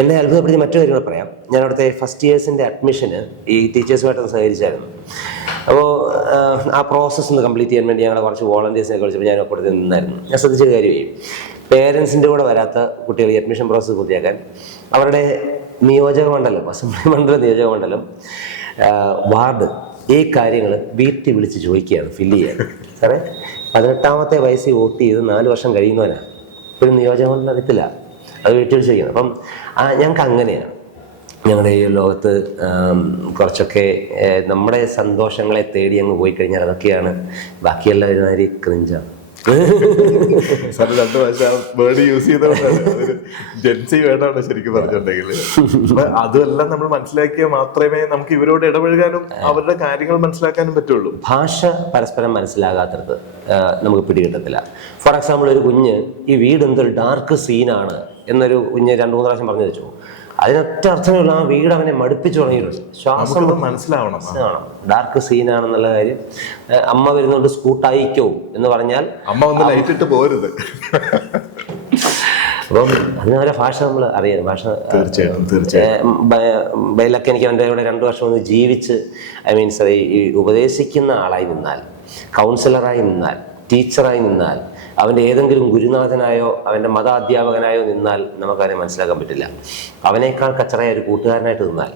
എന്നെ അത്ഭുതപ്പെടുത്തി മറ്റു കാര്യങ്ങൾ പറയാം. ഞാൻ അവിടുത്തെ ഫസ്റ്റ് ഇയേഴ്സിൻ്റെ അഡ്മിഷന് ഈ ടീച്ചേഴ്സുമായിട്ടൊന്ന് സഹകരിച്ചായിരുന്നു. അപ്പോൾ ആ പ്രോസസ്സ് ഒന്ന് കംപ്ലീറ്റ് ചെയ്യാൻ വേണ്ടി ഞങ്ങളെ കുറച്ച് വോളണ്ടിയേഴ്സിനെ വിളിച്ചപ്പോൾ ഞാൻ അപ്പുറത്ത് നിന്നായിരുന്നു. ഞാൻ ശ്രദ്ധിച്ച കാര്യമായി, പേരൻസിൻ്റെ കൂടെ വരാത്ത കുട്ടികൾ ഈ അഡ്മിഷൻ പ്രോസസ്സ് പൂർത്തിയാക്കാൻ അവരുടെ നിയോജക മണ്ഡലം, അസംബ്ലി മണ്ഡലം, നിയോജക മണ്ഡലം, വാർഡ് ഈ കാര്യങ്ങൾ വീട്ടിൽ വിളിച്ച് ചോദിക്കുകയാണ്, ഫില്ല് ചെയ്യാൻ. സാറേ 18ാമത്തെ വയസ്സിൽ വോട്ട് ചെയ്ത് 4 വർഷം കഴിയുന്നവനാണ്, ഇപ്പോഴും നിയോജക മണ്ഡലം അറിയത്തില്ല, അത് വീട്ടിൽ വിളിച്ച് ചോദിക്കുന്നത്. അപ്പം ഞങ്ങൾക്ക് അങ്ങനെയാണ്. ഞങ്ങളുടെ ഈ ലോകത്ത് കുറച്ചൊക്കെ നമ്മുടെ സന്തോഷങ്ങളെ തേടി അങ്ങ് പോയി കഴിഞ്ഞാൽ അതൊക്കെയാണ്, ബാക്കിയെല്ലാം ഒരുമാതിരി ക്രിഞ്ചാണ്. സാർ 2 പ്രാവശ്യം വേർഡ് യൂസ് ചെയ്തോണ്ടാണ് ജെൻസി വേർഡാണ് ശരിക്കും പറഞ്ഞിട്ടുണ്ടെങ്കിൽ. അതെല്ലാം നമ്മൾ മനസ്സിലാക്കിയാൽ മാത്രമേ നമുക്ക് ഇവരോട് ഇടപഴകാനും അവരുടെ കാര്യങ്ങൾ മനസ്സിലാക്കാനും പറ്റുള്ളൂ. ഭാഷ പരസ്പരം മനസ്സിലാകാത്തത് നമുക്ക് പിടികിട്ടത്തില്ല. ഫോർ എക്സാമ്പിൾ, ഒരു കുഞ്ഞ് ഈ വീട് എന്തൊരു ഡാർക്ക് സീനാണ് എന്നൊരു കുഞ്ഞ് 2-3 പ്രാവശ്യം പറഞ്ഞു വെച്ചു, അതിനൊറ്റ അർത്ഥമുള്ള ആ വീട് അവനെ മടുപ്പിച്ചു തുടങ്ങിയിട്ടുണ്ട്. ശ്വാസം മനസ്സിലാവണം, ഡാർക്ക് സീനാണെന്നുള്ള കാര്യം. അമ്മ വരുന്നുണ്ട് സ്കൂട്ടായിക്കോ എന്ന് പറഞ്ഞാൽ അമ്മ ഒന്ന് ലൈറ്റ് ഇട്ട് പോരുത്. അപ്പം അതിനവരെ ഭാഷ നമ്മൾ അറിയാം. ഭാഷ തീർച്ചയായും ബൈലൊക്കെ എനിക്ക് അവൻ്റെ ഇവിടെ 2 വർഷം ഒന്ന് ജീവിച്ച്, ഐ മീൻസ് ഈ ഉപദേശിക്കുന്ന ആളായി നിന്നാൽ, കൗൺസിലറായി നിന്നാൽ, ടീച്ചറായി നിന്നാൽ, അവൻ്റെ ഏതെങ്കിലും ഗുരുനാഥനായോ അവൻ്റെ മതാധ്യാപകനായോ നിന്നാൽ നമുക്കതിനെ മനസ്സിലാക്കാൻ പറ്റില്ല. അവനേക്കാൾ കച്ചറായ ഒരു കൂട്ടുകാരനായിട്ട് നിന്നാൽ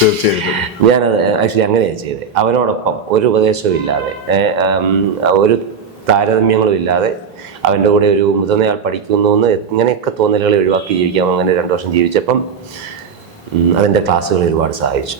തീർച്ചയായിട്ടും ഞാനത് ആക്ച്വലി അങ്ങനെയാണ് ചെയ്തത്. അവനോടൊപ്പം ഒരു ഉപദേശവും ഇല്ലാതെ, ഒരു താരതമ്യങ്ങളും ഇല്ലാതെ, അവൻ്റെ കൂടെ ഒരു മുതിർന്നയാൾ പഠിക്കുന്നു എന്ന് ഇങ്ങനെയൊക്കെ തോന്നലുകളെ ഒഴിവാക്കി ജീവിക്കാം. അങ്ങനെ 2 വർഷം ജീവിച്ചപ്പം അതിൻ്റെ ക്ലാസ്സുകൾ ഒരുപാട് സഹായിച്ചു.